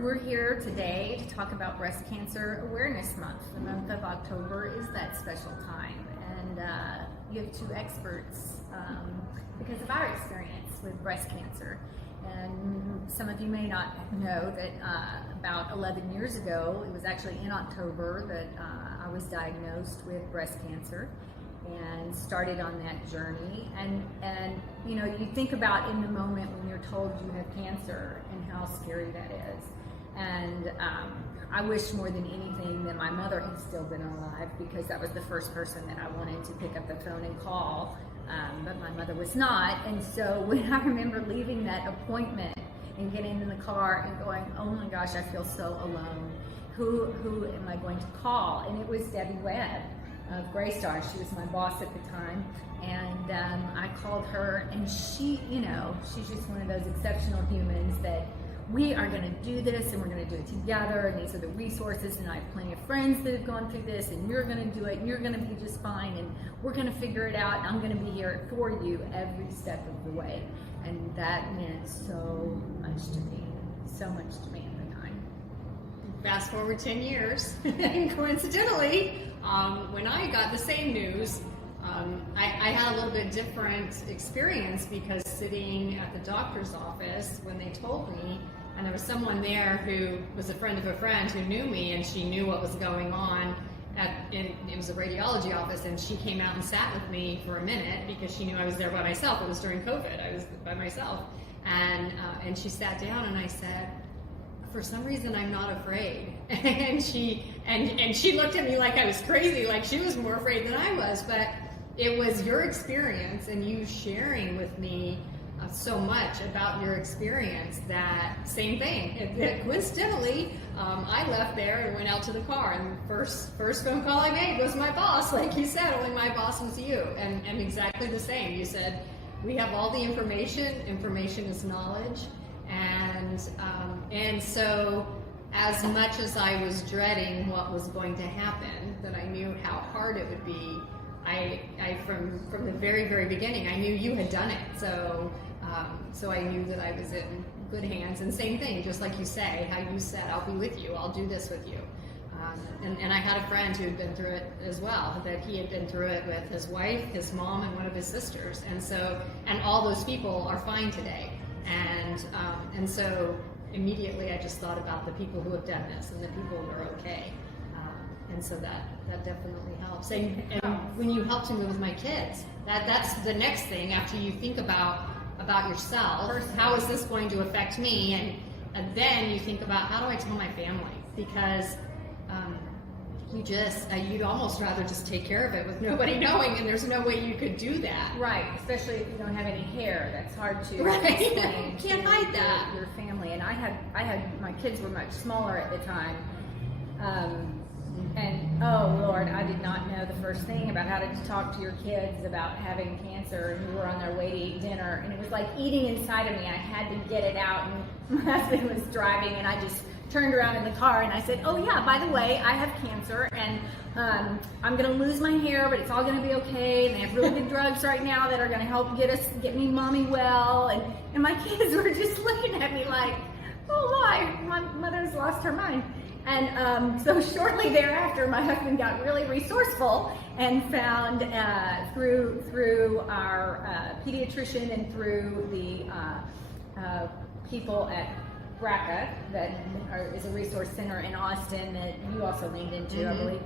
We're here today to talk about Breast Cancer Awareness Month. The month of October is that special time, and you have two experts because of our experience with breast cancer. And some of you may not know that about 11 years ago, it was actually in October that I was diagnosed with breast cancer and started on that journey. And you know, you think about in the moment when you're told you have cancer and how scary that is. And I wish more than anything that my mother had still been alive, because that was the first person that I wanted to pick up the phone and call. But my mother was not. And so when I remember leaving that appointment and getting in the car and going, oh my gosh, I feel so alone. Who am I going to call? And it was Debbie Webb of Graystar. She was my boss at the time. And I called her, and she, you know, she's just one of those exceptional humans that we are going to do this and we're going to do it together, and these are the resources, and I have plenty of friends that have gone through this, and you're going to do it, and you're going to be just fine, and we're going to figure it out, and I'm going to be here for you every step of the way. And that meant so much to me at the time. Fast forward 10 years, and coincidentally, when I got the same news, I had a little bit different experience, because sitting at the doctor's office when they told me, and there was someone there who was a friend of a friend who knew me, and she knew what was going on it was a radiology office, and she came out and sat with me for a minute because she knew I was there by myself. It was during COVID. I was by myself, and she sat down, and I said, for some reason I'm not afraid. And she looked at me like I was crazy, like she was more afraid than I was. But it was your experience and you sharing with me so much about your experience, that same thing. Coincidentally, I left there and went out to the car, and first phone call I made was my boss. Like you said, only my boss was you, and exactly the same. You said, we have all the information. Information is knowledge. And so, as much as I was dreading what was going to happen, that I knew how hard it would be, I from the very, very beginning, I knew you had done it. So I knew that I was in good hands. And same thing, just like you say, how you said, I'll be with you, I'll do this with you. And I had a friend who had been through it as well, that he had been through it with his wife, his mom, and one of his sisters. And all those people are fine today. And so immediately I just thought about the people who have done this and the people who are okay. And so that definitely helps. And when you helped me with my kids, that's the next thing after you think about yourself. How is this going to affect me? And then you think about, how do I tell my family? Because you'd almost rather just take care of it with nobody knowing, and there's no way you could do that. Right, especially if you don't have any hair. That's hard to explain. You can't hide that. Your family. And I had my kids were much smaller at the time. And oh Lord, I did not know the first thing about how to talk to your kids about having cancer, and we were on their way to eat dinner, and it was like eating inside of me. I had to get it out, and my husband was driving, and I just turned around in the car and I said, oh yeah, by the way, I have cancer, and I'm gonna lose my hair, but it's all gonna be okay, and they have really good drugs right now that are gonna help get me mommy well. And my kids were just looking at me like, oh my mother's lost her mind. And so shortly thereafter, my husband got really resourceful and found through our pediatrician and through the people at BRCA, that is a resource center in Austin that you also leaned into, I believe.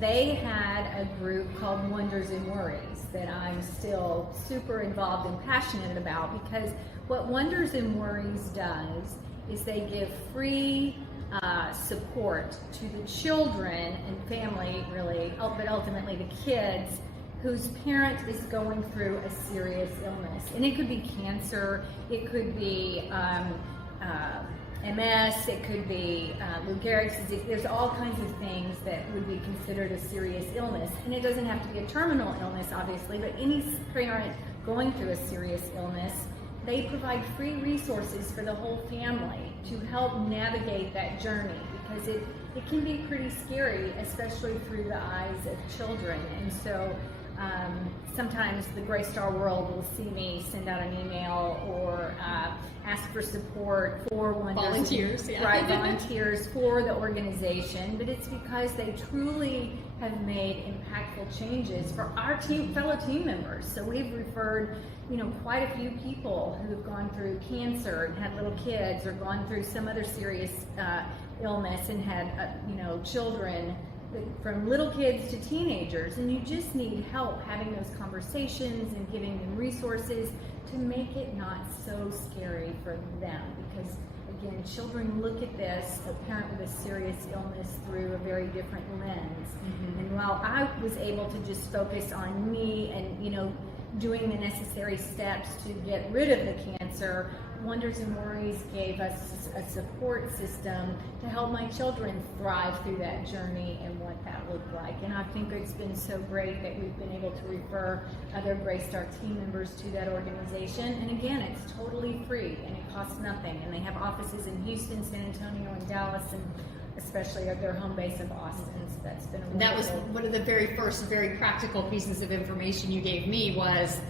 They had a group called Wonders and Worries that I'm still super involved and passionate about, because what Wonders and Worries does is they give free support to the children and family, really, but ultimately the kids whose parent is going through a serious illness. And it could be cancer, it could be MS, it could be Lou Gehrig's disease. There's all kinds of things that would be considered a serious illness. And it doesn't have to be a terminal illness, obviously, but any parent going through a serious illness, they provide free resources for the whole family to help navigate that journey, because it can be pretty scary, especially through the eyes of children. And so Sometimes the Gray Star world will see me send out an email or ask for support for volunteers, right, volunteers for the organization, but it's because they truly have made impactful changes for our fellow team members. So we've referred, quite a few people who have gone through cancer and had little kids, or gone through some other serious illness and had, children, from little kids to teenagers, and you just need help having those conversations and giving them resources to make it not so scary for them. Because again, children look at this, a parent with a serious illness, through a very different lens. And while I was able to just focus on me and doing the necessary steps to get rid of the cancer, Wonders and Worries gave us a support system to help my children thrive through that journey and what that looked like. And I think it's been so great that we've been able to refer other Gray Star team members to that organization. And again, it's totally free and it costs nothing. And they have offices in Houston, San Antonio, and Dallas, and especially at their home base of Austin. So that's been a wonderful. That was one of the very first, very practical pieces of information you gave me was,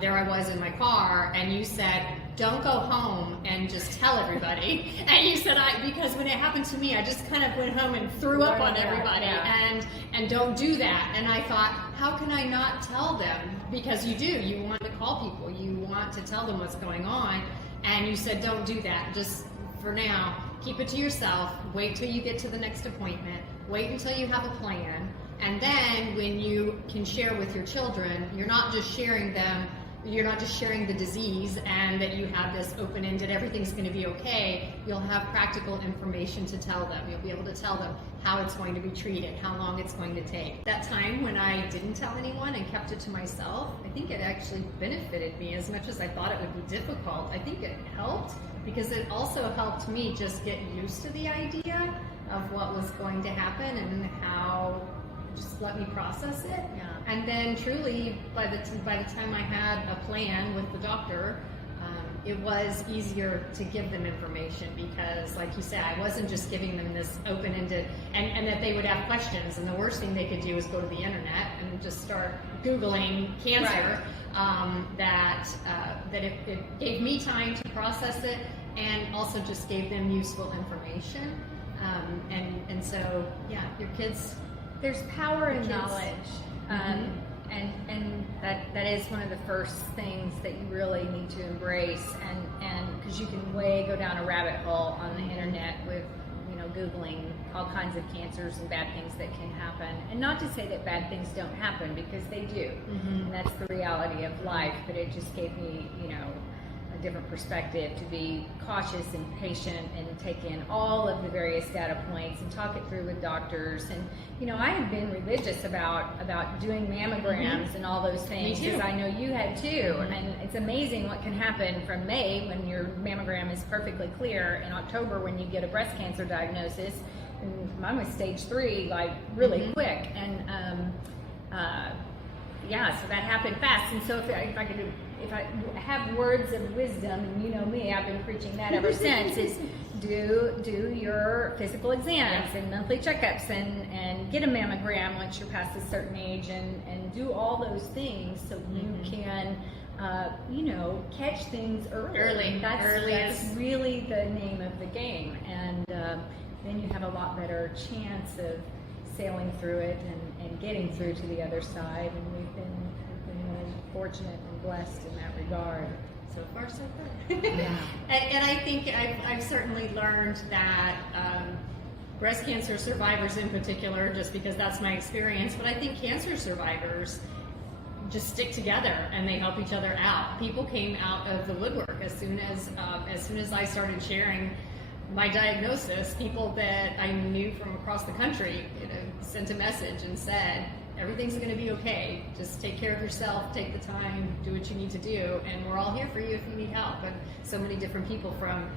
there I was in my car, and you said, don't go home and just tell everybody. And you said, because when it happened to me, I just kind of went home and threw up on everybody, and don't do that. And I thought, how can I not tell them? Because you want to call people, you want to tell them what's going on. And you said, don't do that. Just for now, keep it to yourself. Wait till you get to the next appointment. Wait until you have a plan. And then when you can share with your children, you're not just sharing the disease and that you have this open-ended, everything's going to be okay. You'll have practical information to tell them. You'll be able to tell them how it's going to be treated, how long it's going to take. That time when I didn't tell anyone and kept it to myself, I think it actually benefited me as much as I thought it would be difficult. I think it helped because it also helped me just get used to the idea of what was going to happen and how just let me process it. Yeah. And then truly, by the time I had a plan with the doctor, it was easier to give them information because, like you said, I wasn't just giving them this open-ended, and that they would have questions, and the worst thing they could do is go to the internet and just start Googling cancer. Right. That it gave me time to process it, and also just gave them useful information. And so, yeah, your kids. There's power in knowledge, and that is one of the first things that you really need to embrace, and because you can go down a rabbit hole on the internet with Googling all kinds of cancers and bad things that can happen. And not to say that bad things don't happen, because they do, and that's the reality of life, but it just gave me a different perspective to be cautious and patient and take in all of the various data points and talk it through with doctors. And I had been religious about doing mammograms and all those things, because I know you had too. And it's amazing what can happen from May, when your mammogram is perfectly clear, in October when you get a breast cancer diagnosis. And mine was stage 3, like really quick. And so that happened fast. And so if I have words of wisdom, and you know me, I've been preaching that ever since, is do your physical exams and monthly checkups, and get a mammogram once you're past a certain age, and do all those things so you can catch things early. That's really the name of the game, and then you have a lot better chance of sailing through it and getting through to the other side. And we've been really fortunate and blessed in that regard. So far, so good. Yeah. And I think I've certainly learned that breast cancer survivors in particular, just because that's my experience, but I think cancer survivors just stick together and they help each other out. People came out of the woodwork as soon as I started sharing my diagnosis. People that I knew from across the country, sent a message and said, everything's going to be okay. Just take care of yourself, take the time, do what you need to do, and we're all here for you if you need help. And so many different people, from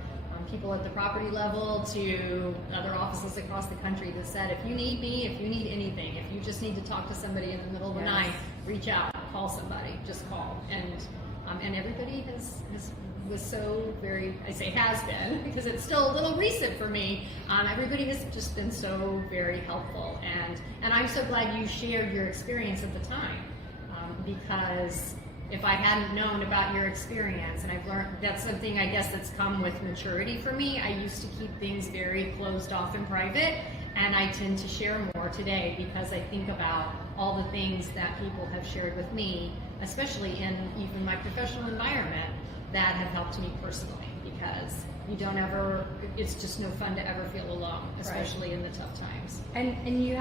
people at the property level to other offices across the country, that said, if you need me, if you need anything, if you just need to talk to somebody in the middle of the night, reach out, call somebody, just call. And everybody was so very, I say has been, because it's still a little recent for me. Everybody has just been so very helpful, and I'm so glad you shared your experience at the time, because if I hadn't known about your experience, and I've learned that's something I guess that's come with maturity for me. I used to keep things very closed off and private, and I tend to share more today because I think about all the things that people have shared with me, especially in even my professional environment, that have helped me personally, because you don't ever, it's just no fun to ever feel alone, especially in the tough times. And you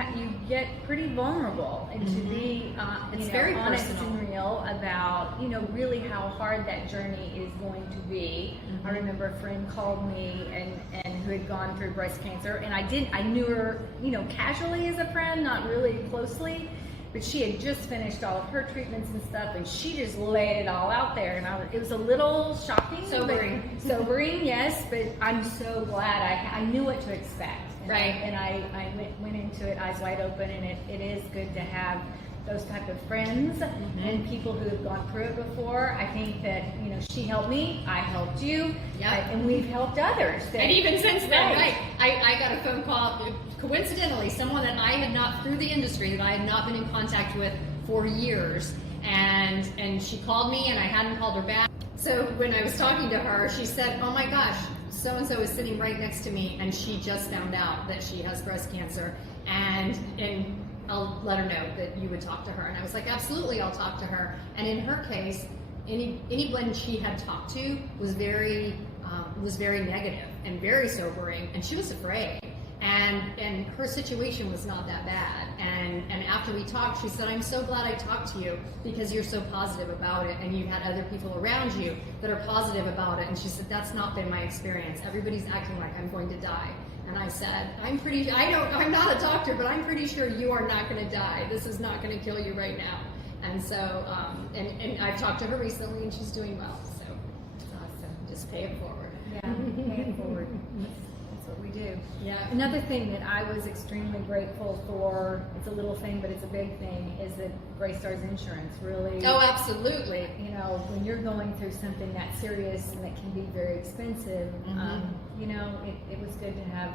get pretty vulnerable, and to be It's very honest personal. and real about really how hard that journey is going to be. I remember a friend called me and who had gone through breast cancer, and I knew her casually as a friend, not really closely. But she had just finished all of her treatments and stuff, and she just laid it all out there. And it was a little shocking. Sobering. Sobering, yes, but I'm so glad I knew what to expect. And Right. I went into it eyes wide open, and it is good to have those type of friends and people who have gone through it before. I think that, she helped me, I helped you, Yeah. and we've helped others. And even since then, right? I got a phone call, coincidentally, someone that I had not, through the industry, that I had not been in contact with for years, and she called me, and I hadn't called her back. So when I was talking to her, she said, "Oh my gosh, so-and-so is sitting right next to me, and she just found out that she has breast cancer, and I'll let her know that you would talk to her." And I was like, absolutely, I'll talk to her. And in her case, anyone she had talked to was very negative and very sobering, and she was afraid. And her situation was not that bad. And after we talked, she said, "I'm so glad I talked to you because you're so positive about it, and you had other people around you that are positive about it." And she said, "That's not been my experience. Everybody's acting like I'm going to die." And I said, I'm not a doctor, but I'm pretty sure you are not going to die. This is not going to kill you right now. And so, and I've talked to her recently, and she's doing well. So, Awesome. just pay it forward. Yeah, pay it forward. That's what we do. Yeah. Another thing that I was extremely grateful for, it's a little thing, but it's a big thing, is that Graystar's insurance really, Oh, absolutely. when you're going through something that serious and that can be very expensive, it was good to have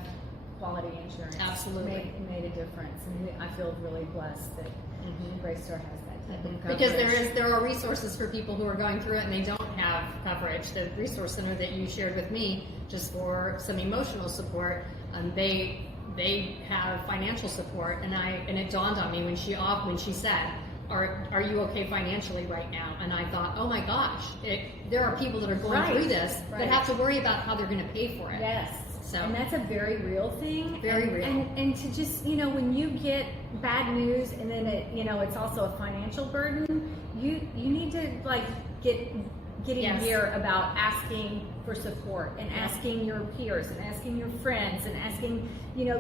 quality insurance. Absolutely. It made a difference, and I feel really blessed that Graystar has that type of coverage. Because there are resources for people who are going through it and they don't have coverage. The resource center that you shared with me, just for some emotional support, they have financial support, and it dawned on me when she said, Are you okay financially right now? And I thought, oh my gosh, there are people that are going through this that have to worry about how they're going to pay for it. Yes. So. And that's a very real thing. Very real. And to just, when you get bad news and then it's also a financial burden, you need to get in gear about asking for support and asking your peers and asking your friends and asking,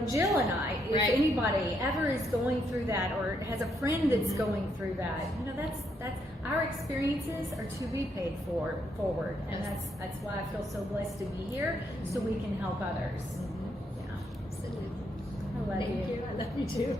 Jill and I, if anybody ever is going through that or has a friend that's going through that, that's our experiences are to be paid forward. And that's why I feel so blessed to be here, so we can help others. Yeah. Absolutely. I love Thank you. I love you too.